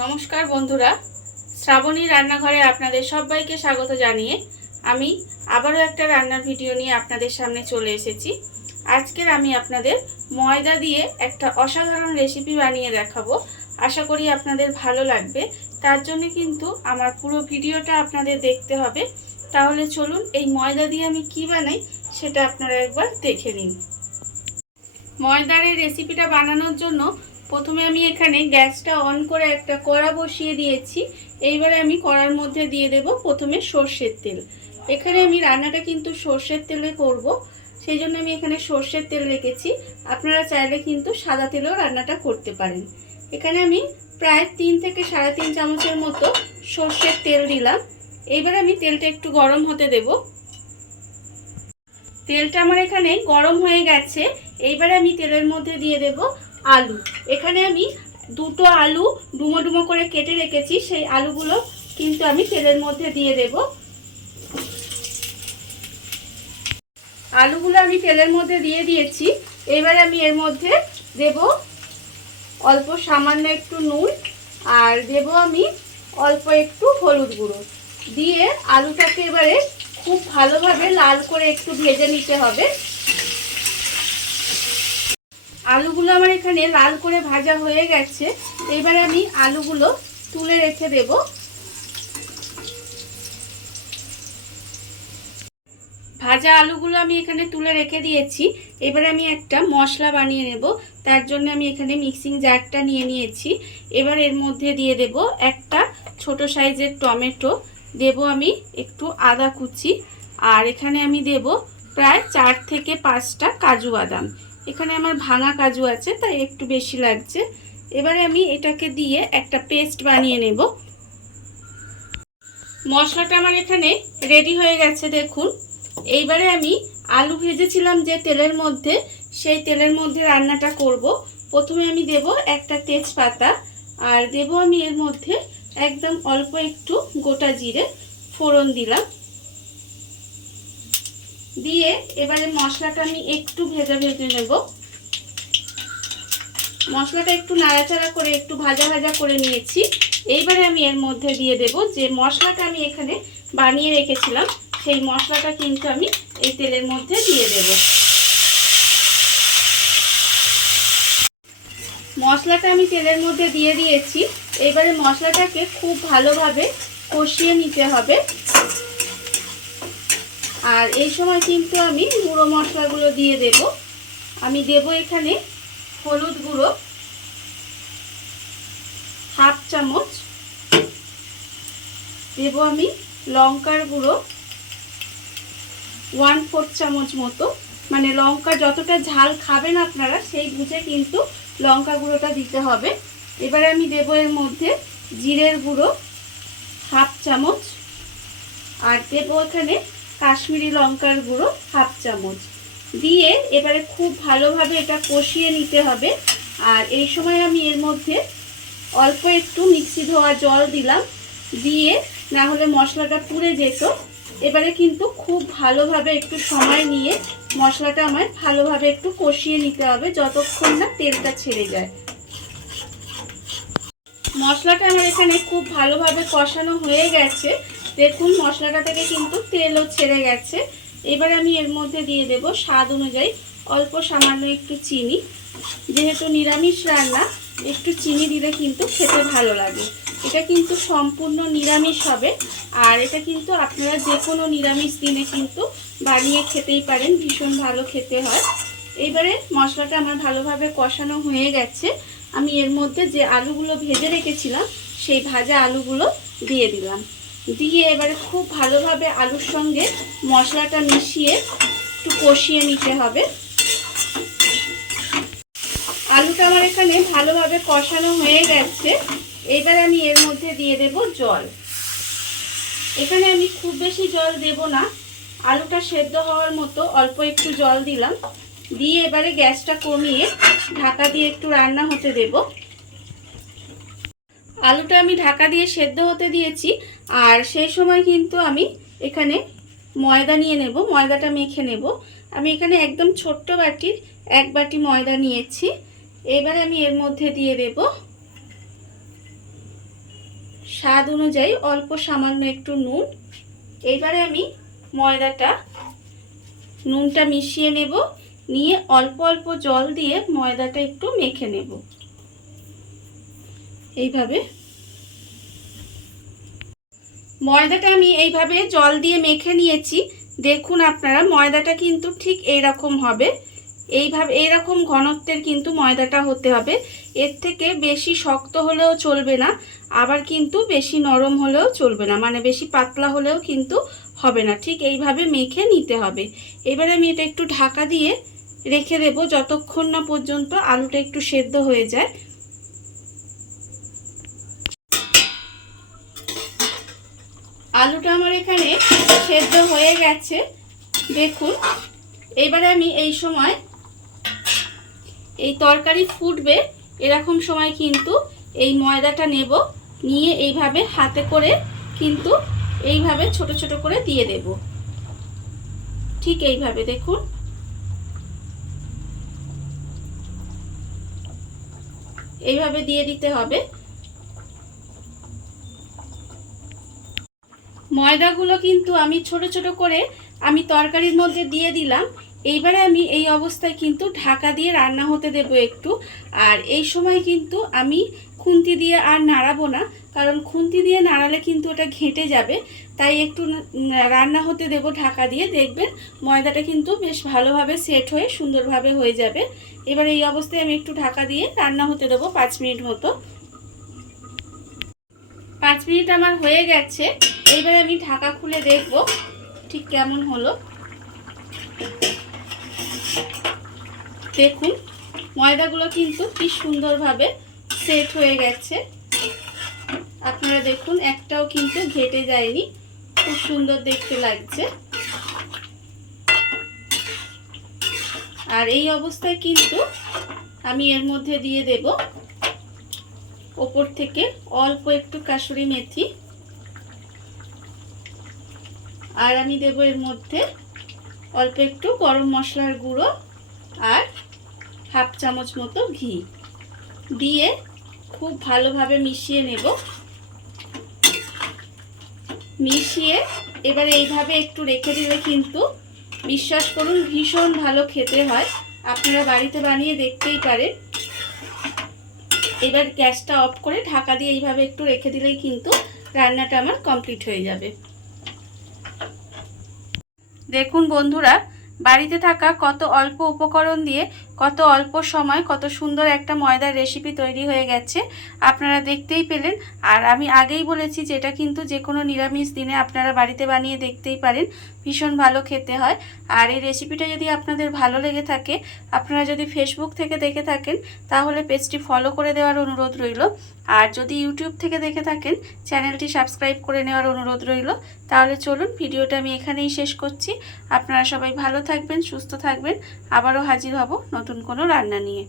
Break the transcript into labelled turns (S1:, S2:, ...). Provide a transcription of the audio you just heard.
S1: নমস্কার বন্ধুরা। শ্রাবণী রান্নাঘরে আপনাদের সবাইকে স্বাগত জানিয়ে আমি আবারও একটা রান্নার ভিডিও নিয়ে আপনাদের সামনে চলে এসেছি। আজকের আমি আপনাদের ময়দা দিয়ে একটা অসাধারণ রেসিপি বানিয়ে দেখাবো। আশা করি আপনাদের ভালো লাগবে। তার জন্য কিন্তু আমার পুরো ভিডিওটা আপনাদের দেখতে হবে। তাহলে চলুন এই ময়দা দিয়ে আমি কি বানাই সেটা আপনারা একবার দেখে নিন। ময়দার এই রেসিপিটা বানানোর জন্য প্রথমে আমি এখানে গ্যাসটা অন করে একটা কড়া বসিয়ে দিয়েছি। এইবারে আমি কড়ার মধ্যে দিয়ে দেব প্রথমে সর্ষের তেল। এখানে আমি রান্নাটা কিন্তু সর্ষের তেলে করব সেই জন্য আমি এখানে সর্ষের তেল রেখেছি। আপনারা চাইলে কিন্তু সাদা তেলেও রান্নাটা করতে পারেন। এখানে আমি প্রায় তিন থেকে সাড়ে তিন চামচের মতো সর্ষের তেল দিলাম। এইবার আমি তেলটা একটু গরম হতে দেব। তেলটা আমার এখানে গরম হয়ে গেছে। এইবারে আমি তেলের মধ্যে দিয়ে দেব আলু। এখানে আমি দুটো আলু ডুমো ডুমো করে কেটে রেখেছি। সেই আলুগুলো কিন্তু আমি তেলের মধ্যে দিয়ে দেব। আলুগুলো আমি তেলের মধ্যে দিয়ে দিয়েছি। এবারে আমি এর মধ্যে দেব অল্প সামান্য একটু নুন আর দেব আমি অল্প একটু হলুদ গুঁড়ো। দিয়ে আলুটাকে এবারে খুব ভালোভাবে লাল করে একটু ভেজে নিতে হবে। আলুগুলো আমার এখানে লাল করে ভাজা হয়ে গেছে। এবার আমি আলুগুলো তুলে রেখে দেব। ভাজা আলুগুলো আমি এখানে তুলে রেখে দিয়েছি। এবারে আমি একটা মশলা বানিয়ে নেব। তার জন্য আমি এখানে মিক্সিং জারটা নিয়ে নিয়েছি। এবার এর মধ্যে দিয়ে দেব একটা ছোট সাইজের টমেটো। দেব আমি একটু আদা কুচি। আর এখানে আমি দেব প্রায় চার থেকে পাঁচটা কাজু বাদাম। এখানে আমার ভাঙা কাজু আছে, তাই একটু বেশি লাগছে। এবারে আমি এটাকে দিয়ে একটা পেস্ট বানিয়ে নেব। মশলাটা আমার এখানে রেডি হয়ে গেছে, দেখুন। এইবারে আমি আলু ভেজেছিলাম যে তেলের মধ্যে, সেই তেলের মধ্যে রান্নাটা করব। প্রথমে আমি দেব একটা তেজপাতা, আর দেব আমি এর মধ্যে একদম অল্প একটু গোটা জিরে ফোড়ন দিলাম। দিয়ে এবারে মশলাটা আমি একটু ভেজা ভেজে নেব। মশলাটা একটু নাড়াচাড়া করে একটু ভাজা ভাজা করে নিয়েছি। এইবারে আমি এর মধ্যে দিয়ে দেব যে মশলাটা আমি এখানে বানিয়ে রেখেছিলাম, সেই মশলাটা কিন্তু আমি এই তেলের মধ্যে দিয়ে দেব। মশলাটা আমি তেলের মধ্যে দিয়ে দিয়েছি। এবারে মশলাটাকে খুব ভালোভাবে কষিয়ে নিতে হবে। আর এই সময় কিন্তু আমি গুঁড়ো মশলাগুলো দিয়ে দেব। আমি দেব এখানে হলুদ গুঁড়ো, হাফ চামচ। দেব আমি লঙ্কার গুঁড়ো, ওয়ান ফোর্থ চামচ মতো। মানে লঙ্কা যতটা ঝাল খাবেন আপনারা, সেই বুঝে কিন্তু লঙ্কা গুঁড়োটা দিতে হবে। এবারে আমি দেব এর মধ্যে জিরের গুঁড়ো, হাফ চামচ। আর দেব এখানে কাশ্মীরি লঙ্কার গুঁড়ো হাফ চামচ। দিয়ে এবারে খুব ভালোভাবে এটা কষিয়ে নিতে হবে। আর এই সময় আমি এর মধ্যে অল্প একটু মিক্সি ধোয়া জল দিলাম। দিয়ে না হলে মশলাটা পুড়ে যেত। এবারে কিন্তু খুব ভালোভাবে একটু সময় নিয়ে মশলাটা আমার ভালোভাবে একটু কষিয়ে নিতে হবে যতক্ষণ না তেলটা ছেড়ে যায়। মশলাটা আমার এখানে খুব ভালোভাবে কষানো হয়ে গেছে। দেখুন মশলাটা থেকে কিন্তু তেলও ছেড়ে গেছে। এবার আমি এর মধ্যে দিয়ে দেব স্বাদ অনুযায়ী অল্প সামান্য একটু চিনি। যেহেতু নিরামিষ রান্না, একটু চিনি দিলে কিন্তু খেতে ভালো লাগে। এটা কিন্তু সম্পূর্ণ নিরামিষ হবে। আর এটা কিন্তু আপনারা যে কোনো নিরামিষ দিনে কিন্তু বানিয়ে খেতেই পারেন, ভীষণ ভালো খেতে হয়। এইবারে মশলাটা আমার ভালোভাবে কষানো হয়ে গেছে। আমি এর মধ্যে যে আলুগুলো ভেজে রেখেছিলাম, সেই ভাজা আলুগুলো দিয়ে দিলাম। দিয়ে এবারে খুব ভালোভাবে আলুর সঙ্গে মশলাটা মিশিয়ে একটু কষিয়ে নিতে হবে। আলুটা আমার এখানে ভালোভাবে কষানো হয়ে গেছে। এবার আমি এর মধ্যে দিয়ে দেব জল। এখানে আমি খুব বেশি জল দেব না। আলুটা সেদ্ধ হওয়ার মতো অল্প একটু জল দিলাম। দিয়ে এবারে গ্যাসটা কমিয়ে ঢাকা দিয়ে একটু রান্না হতে দেব। আলুটা আমি ঢাকা দিয়ে সেদ্ধ হতে দিয়েছি, আর সেই সময় কিন্তু আমি এখানে ময়দা নিয়ে নেব, ময়দাটা মেখে নেব। আমি এখানে একদম ছোট্ট বাটির এক বাটি ময়দা নিয়েছি। এবারে আমি এর মধ্যে দিয়ে দেব স্বাদ অনুযায়ী অল্প সামান্য একটু নুন। এবারে আমি ময়দাটা, নুনটা মিশিয়ে নেব, নিয়ে অল্প অল্প জল দিয়ে ময়দাটা একটু মেখে নেব। এইভাবে। ময়দাটা আমি এইভাবে জল দিয়ে মেখে নিয়েছি। দেখুন আপনারা, ময়দাটা কিন্তু ঠিক এইরকম হবে। এইভাবে, এইরকম ঘনত্বের কিন্তু ময়দাটা হতে হবে। এর থেকে বেশি শক্ত হলেও চলবে না, আবার কিন্তু বেশি নরম হলেও চলবে না। মানে বেশি পাতলা হলেও কিন্তু হবে না। ঠিক এইভাবে মেখে নিতে হবে। এবারে আমি এটা একটু ঢাকা দিয়ে রেখে দেব। যতক্ষণ না পর্যন্ত আলুটা একটু সেদ্ধ হয়ে যায় আলুটা আমার এখানে সেদ্ধ হয়ে গেছে। দেখুন, এবারে আমি এই সময় এই তরকারি ফুটবে এরকম সময় কিন্তু এই ময়দাটা নেব, নিয়ে এইভাবে হাতে করে কিন্তু এইভাবে ছোট ছোট করে দিয়ে দেব। ঠিক এইভাবে, দেখুন। এইভাবে দিয়ে দিতে হবে। ময়দাগুলো কিন্তু আমি ছোট ছোট করে আমি তরকারির মধ্যে দিয়ে দিলাম। এইবারে আমি এই অবস্থায় কিন্তু ঢাকা দিয়ে রান্না হতে দেব একটু। আর এই সময় কিন্তু আমি খুন্তি দিয়ে আর নাড়াবো না, কারণ খুন্তি দিয়ে নাড়ালে কিন্তু ওটা ঘেঁটে যাবে। তাই একটু রান্না হতে দেব ঢাকা দিয়ে। দেখবেন ময়দাটা কিন্তু বেশ ভালোভাবে সেট হয়ে সুন্দরভাবে হয়ে যাবে। এবার এই অবস্থায় আমি একটু ঢাকা দিয়ে রান্না হতে দেবো পাঁচ মিনিট মতো। পাঁচ মিনিট আমার হয়ে গেছে। এইবার আমি ঢাকা খুলে দেখব ঠিক কেমন হলো। দেখুন, ময়দাগুলো কিন্তু কি সুন্দরভাবে সেট হয়ে গেছে। আপনারা দেখুন, একটাও কিন্তু ঘেটে যায়নি। খুব সুন্দর দেখতে লাগছে। আর এই অবস্থায় কিন্তু আমি এর মধ্যে দিয়ে দেব। ওপর থেকে অল্প একটু কাসুরি মেথি। আর আমি দেব এর মধ্যে অল্প একটু গরম মশলার গুঁড়ো আর হাফ চামচ মতো ঘি দিয়ে খুব ভালোভাবে মিশিয়ে নেব। মিশিয়ে এবার এইভাবে একটু রেখে দিলে কিন্তু বিশ্বাস করুন ভীষণ ভালো খেতে হয়। আপনারা বাড়িতে বানিয়ে দেখতেই পারেন। এবার গ্যাসটা অফ করে ঢাকা দিয়ে এইভাবে একটু রেখে দিলেই কিন্তু রান্নাটা আমার কমপ্লিট হয়ে যাবে। দেখুন বন্ধুরা বাড়িতে থাকা কত অল্প উপকরণ দিয়ে কত অল্প সময়, কত সুন্দর একটা ময়দার রেসিপি তৈরি হয়ে গেছে, আপনারা দেখতেই পেলেন। আর আমি আগেই বলেছি যে এটা কিন্তু যে কোনো নিরামিষ দিনে আপনারা বাড়িতে বানিয়ে দেখতেই পারেন, ভীষণ ভালো খেতে হয়। আর এই রেসিপিটা যদি আপনাদের ভালো লেগে থাকে, আপনারা যদি ফেসবুক থেকে দেখে থাকেন, তাহলে পেজটি ফলো করে দেওয়ার অনুরোধ রইল। আর যদি ইউটিউব থেকে দেখে থাকেন, চ্যানেলটি সাবস্ক্রাইব করে নেওয়ার অনুরোধ রইল। তাহলে চলুন, ভিডিওটা আমি এখানেই শেষ করছি। আপনারা সবাই ভালো থাকবেন, সুস্থ থাকবেন। আবারও হাজির হব নতুন কোনো রান্না নিয়ে।